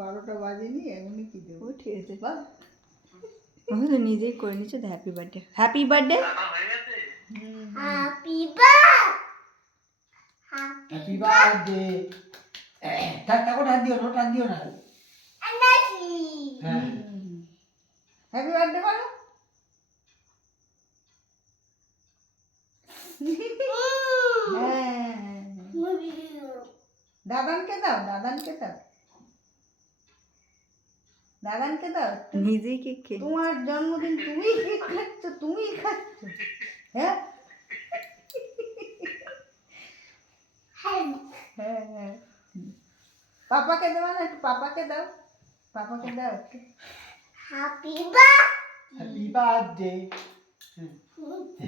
12টা বাজেনি এমনি কি দেবো? ও ঠিক আছে বাহ, আমি তো নিজেই করে নিচ্ছি। Happy birthday, happy birthday, happy happy birthday. ঠাকুর হাত দিও না, টান দিও না। হ্যাঁ হ্যাপি বার্থডে বলো। হ্যাঁ, দাদানকে দাও, দাদানকে দাও, দাদানকে দাও। নিজেই কেক খেয়ে তোমার জন্মদিন, তুমি কেক খাচ্ছ, তুমি খাচ্ছ। হ্যাঁ হ্যাঁ হ্যাঁ, পাপাকে দেবো না, একটু পাপাকে দাও, পাপাকে দাও একটু। Happy happy birthday. বার্থডে